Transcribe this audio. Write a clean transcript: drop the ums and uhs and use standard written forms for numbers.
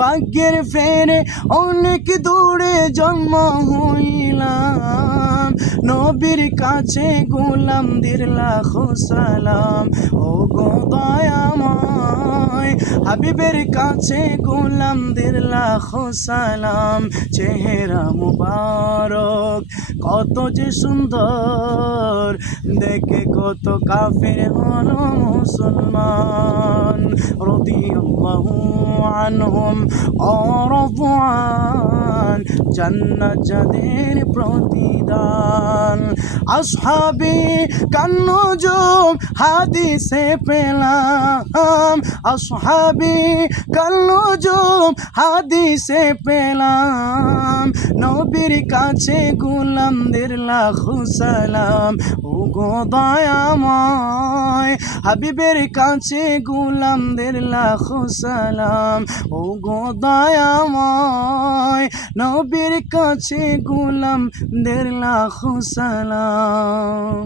ভাগ্যের ফেরে অনেক দূরে জন্ম হইলাম, নবীর কাছে গোলামদের লাখো সালাম। ও গো দয়াময় হাবিবের কাছে গোলামদের লাখো সালাম। চেহারা মুবারক কত যে সুন্দর, দেখে কত কাফের হলো মুসলমান। রাদিয়াল্লাহু আনহুম ওয়া রাদু আন, জান্নাত যাদের প্রতিদান। আসহাবি কান্নুজুম হাদিসে পেলাম, আসহাবি কান্নুজুম হাদিসে পেলাম, নবীর কাছে গোলামদের লাখো সালাম। ও গো দয়াময় হাবিবের কাছে গোলামদের লাখো সালাম। ও গো দয়াময় নবীর কাছে গোলামদের লাখো সালাম।